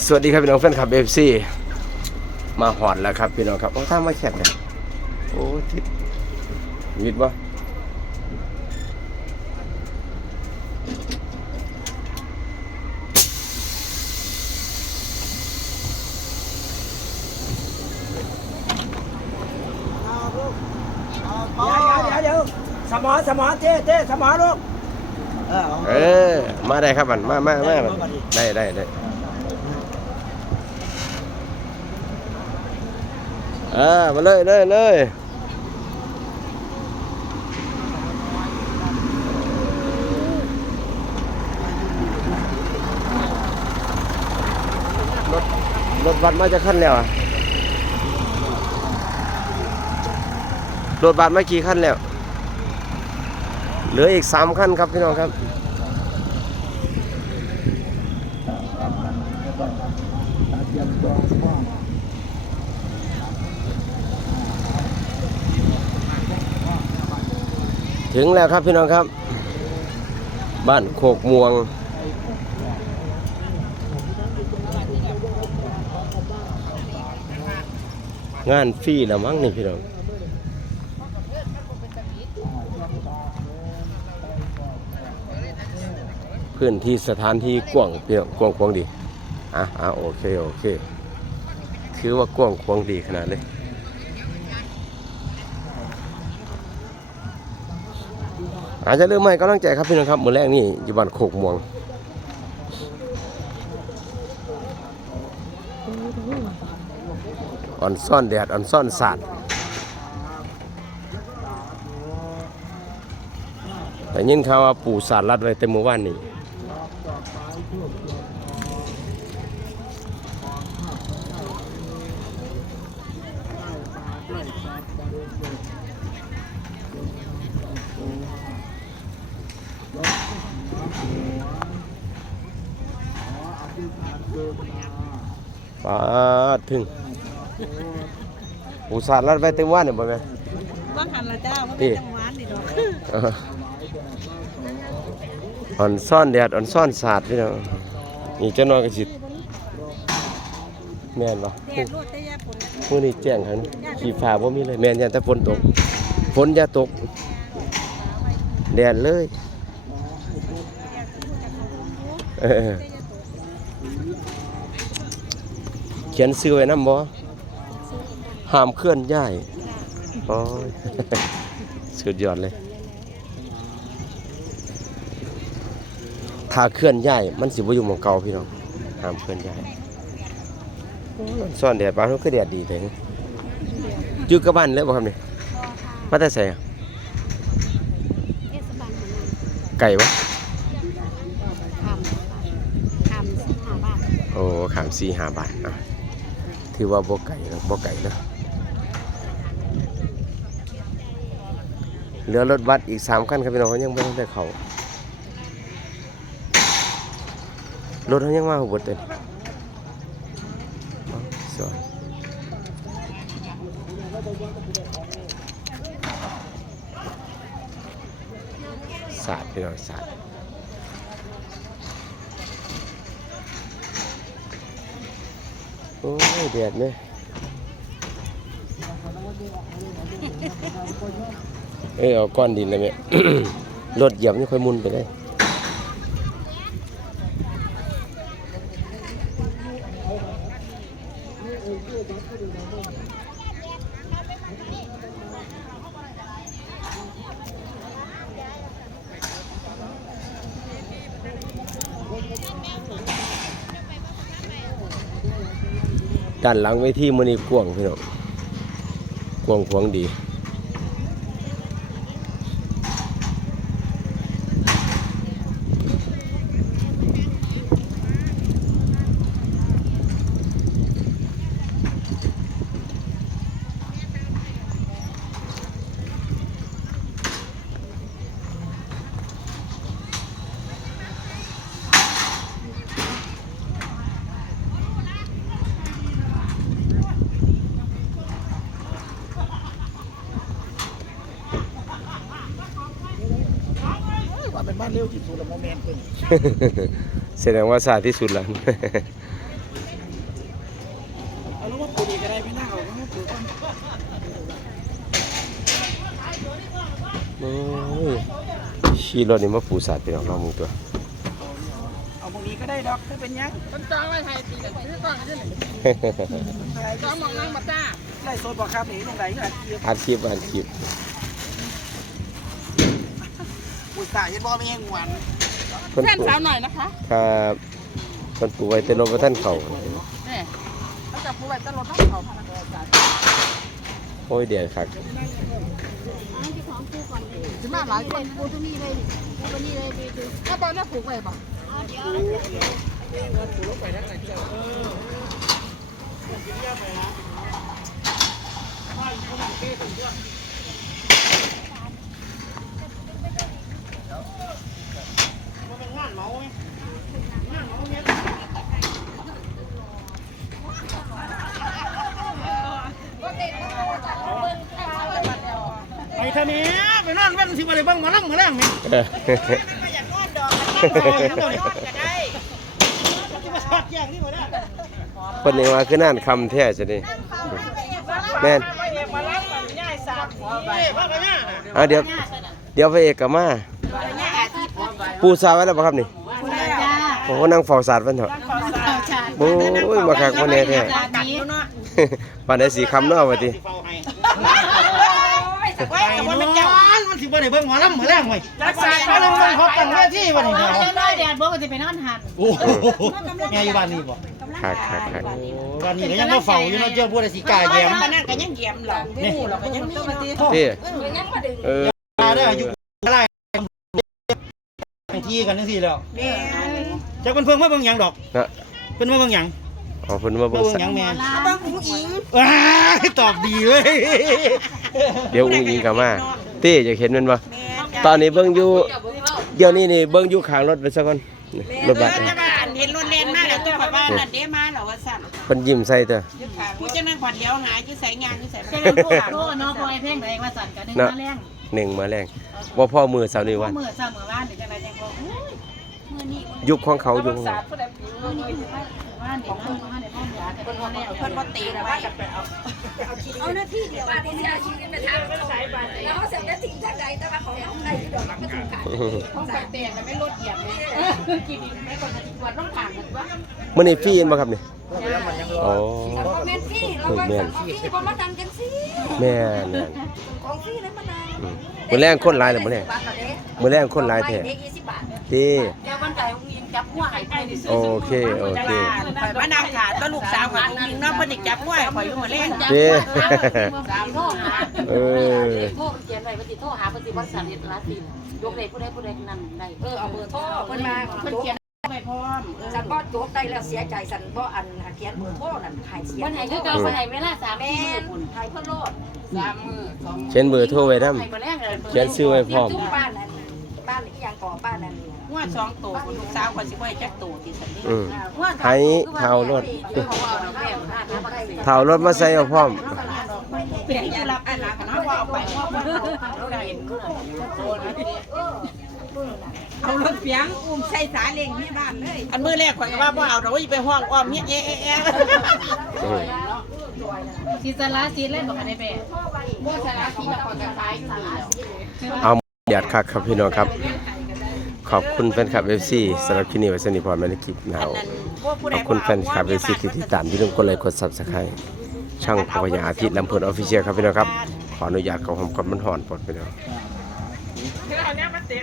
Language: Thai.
สวัสดีครับพี่น้องแฟนคลับเอฟซีมาหอดแล้วครับพี่น้องครับโอ้ท่ามาแคบเนี่ยโอ้ทิศวิดวะเดี๋ยวสมอสมอเจ๊เจ๊สมอลูกเออ เออ มาได้ครับมันมามามามาได้ได้ได้เออมาเลยเลยเลยรถรถบัสมาจะขั้นแล้วอะรถบัสมากี่ขั้นแล้ว เหลืออีกสามขั้นครับพี่น้องครับ ถึงแล้วครับพี่น้องครับ บ้านโคกม่วง งานฟรีล้วมั้งนี่พี่น้องพื้นที่สถานที่กว้างเปียกว้างขวางดีอะอะโอเคโอเคถือว่ากว้างขวางดีขนาดเลย อาจจะเริ่มใหม่ก็ตั้งใจครับพี่น้องครับมือแรกนี่อยู่บ้านโคกม่วงอ่อนซ่อนแดดอ่อนซ่อนสาดแต่ยินข่าวว่าปู่สาดรัดไว้เต็มหมู่บ้านนี่ ป้าดถึงปู่สาดรัดไว้เต็มหมู่บ้านนี่บ่แม่ว่างหันละจ้าว่าเป็นจังหวานนี่ดอกเอออ่อนซ่อนแดดอ่อนซ่อนสาดพี่น้องนี่เจ้าน้อยก็สิแม่นบ่แดดรวดได้ยาผลมื้อนี้แจ้งหันขี้ฟ้าบ่มีเลยแม่นยันแต่ฝนตกฝนอย่าตก แดดเลยเออเขียนซื้อไว้นำบ่ห้ามเคลื่อนย้ายโอ้ยสุดยอดเลยถ้าเคลื่อนย้ายมันสิบ่อยู่หม่องเก่าพี่น้องห้ามเคลื่อนย้ายโอ้ยซ่อนแดดบ้านเขาคือแดดดีเลยอยู่กับบ้านแล้วบ่ครับนี่มาแต่ไสอะเทศบาลของมันไก่บ่ทำทำสิบห้าบาทโอ้ขาม4 5บาทอะ ถือว่าบ่ไก่นะบ่ไก่นะเหลือรถบัสอีก3คันครับพี่น้องเขายังบ่ได้เขารถเขายังมาบ่เบิดเด้เอาสวยสาดพี่น้องสาด โอ้ยแดดเนี่ยเออเอาก้อนดินเลยแม่รถเหยียบนี่ค่อยมุนไปเลย ด้านหลังเวทีมันนี่กว้างพี่น้องกว้างขวางดี ว่าเป็นบ้านเร็วที่สุดและโมเมนต์เป็นแสดงว่าสาที่สุดแล้วเอาลูกาปลูกอีกก็ได้พี่น้าเอามาปูกก่อนโอ้ยขี่รถนี่มาปูสาดไปหรอกน้องมึงตัวเอาพวกนี้ก็ได้ดอกถ้าเป็นยังคนจ้างไว้ให้ตีกันซื้อกล่องกันด้วยจองมองนั่งมาจ้าได้โซนบอกครับนี่ตรงไหนกันอัดคลิปอัดคลิป ตส่าห์ยันบ่ไม่แห้งหวานเพิ่นเพื่อนปลูกสาวหน่อยนะคะครับเพิ่นปลูกไว้แต่รถบ่ทันเข้านี่เขาจะพูดไว้ตลอดต้องเขาพนักงานโอ้ยเดี๋ยวครับเอาเจ้าของปูก่อนเลยสิมาหลายคนปูตรงนี้เลยนี่ปูตรงนี้เลยไปดูถ้าบอลน่าผูกไว้ป่ะอ๋อเดี๋ยว ไป ทำไมไปนอนวันสิบ่ได้เบิ่งหมาลังมาแรงไงเออช็อตแยกนี่บ่ได้เพิ่นยังว่าคือนั่นคำแท้จะนี่แม่นมาลังมันง่ายสามเอ้ยพ่อกันเนี่ยอะเดี๋ยวเดี๋ยวพระเอกก็มาปูสาไว้แล้วบ่ครับนี่ปูเลยจ้าโอ้โหนั่งเฝ้าสาดเพิ่นเถอะเอาชาโอ้ยมาคักบ่แน่แท้จานนี้ปานใดสีคำเนาะว่าติเฝ้าให้ ไว้กับมันเจ้ามันสิบ่ได้เบิ่งหมอลำมื้อแรงเว้ยจักสายก็นึงมันเขาตั้งเวทีบ่นี่เจ้าน้อยแดดบอกว่าจะไปนอนหันโอ้โหแม่อยู่บ้านนี่บ่คักคักคักบ้านนี้ก็ยังมาเฝ้าอยู่เนาะเจ้าบ่ได้สิกล้าแย้มมันนั่นก็ยังเยี่ยมหรอกไม่รู้หรอกก็ยังมีมาตีเต้เออมาได้อายุอะไรบางทีกันจังซี่แล้วเนี่ยจักเพิ่นเพิ่งมาเบิ่งหยังดอกนะเพิ่นมาเบิ่งหยัง เอาเพิ่นมามาเบิ่งเบิ่งสักหยังแม่บ้างหูอิงว้ายตอบดีเว้ยเดี๋ยวอุ้งอิงก็มาเต้อยากเห็นแมันบ่แม่ตอนนี้เบิ่งอยู่เดี๋ยวนี้นี่เบิ่งอยู่ข้างรถไปซะก่อนนี่รถบัสเออนี่จะมาอันเห็นรถเล่นมาแล้วตัวบ้านนั่นเด้มาเหรอว่าสั่นเพิ่นยิ้มใส่เด้อผู้จะนั่งขวัญเดียวหาอยู่ใส่งานอยู่ใส่จะเป็นผู้โลน้องบอยเพ่งไหนว่าสั่นกันนึงมาแรงหนึ่งมาแรงบ่พ่อมือสาวนี่วันมือเสมอบ้านเดี๋ยวจะอะไรยังบอกมือนี่ ยุคของเขายุคของมือนี่บ้านเด็กนั่งบ้านเด็กห้องยาแต่เป็นวันแรกเพิ่นบ่ตีไว้เอาหน้าที่เดียวบ้าที่อาชีพไปทำแล้วเขาเสร็จแล้วทิ้งทางใดแต่ว่าของเขาใดที่เดียวมันก็ถูกขายห้องแต่แต่ไม่ลดเหยียบเลยกินไม่ก่อนจะปวดต้องถามกันว่ามื้อนี้ฟรีเห็นบ่ครับเนี่อ๋อแต่พอแม่นพี่เราก็สั่งของพี่พอมาดังกันสิแม่นแม่นของพี่นั้นมาดังอืมมื้อแรงคนหลายแล้วมื้อนี้บาทละเมื้อแรงคนหลายแท้เด็กยี่ จอุ้งยิงจับหัวหายไปดิโอเคโอเคข่อยมานั่งขาตัวลูกสาวของผู้หญิงเนาะเพิ่นสิจับห้วยข่อยอยู่มาเล่นเต้สามโทษหาเออโทษเขียนไว้ปฏิโทษหาปฏิวัติสารเด็ดลาสินยกเด็กผู้ใดผู้ใดนั่นได้เออเอาเบอร์โทรเพิ่นมาเพิ่นเขียนไว้พร้อมเออสันบ่จบได้แล้วเสียใจสันบ่อันเขียนเบอร์โทรนั่นหายเสียวันไหนคือเก่าวันไหนเวลาสามแม่นหายเพิ่นโลดสามมือสองเขียนเบอร์โทรไว้นำให้มาแรงเลยเขียนชื่อไว้พร้อมทุกบ้านนั่นบ้านอีหยังก่อบ้านนั่น หัวสองตัวของลูกสาวข่อยสิบ่ให้จักตัวที่สันนี่อืมให้เท้ารถเขาเอาน้ำแม่ห้าน้ำอะไรเท้ารถมาใส่เอาพร้อมเปลี่ยนที่รับอันนั้นเนาะว่าเอาไปว่าบ่เอาได้เอารถเปียงอุ้มใส่สาเล้งที่บ้านเลย อันมื้อแรกข่อยก็ว่าบ่เอาดอกอีไปห้องอ้อมเฮ็ดเอะเอะเอะอืมซีซันลาซีเล่นบอกกันได้แม่บ่สาระที่ข่อยก็ขายอยู่แล้วเอาหยาดคักครับพี่น้องครับ ขอบคุณแฟนคลับ FC สำหรับคลิปนี้ไว้สนิทพรแม่นคลิปหนาวขอบคุณแฟนคลับ FC ที่ติดตามที่ร่วมกดไลค์กด Subscribe ช่างพยาอาทิตย์ลำเพลินออฟฟิเชียลครับพี่น้องครับ ขออนุญาตเข้าหอมกดมันหอนปลดไปแล้วคือเอาเนี้ยมาเต็ม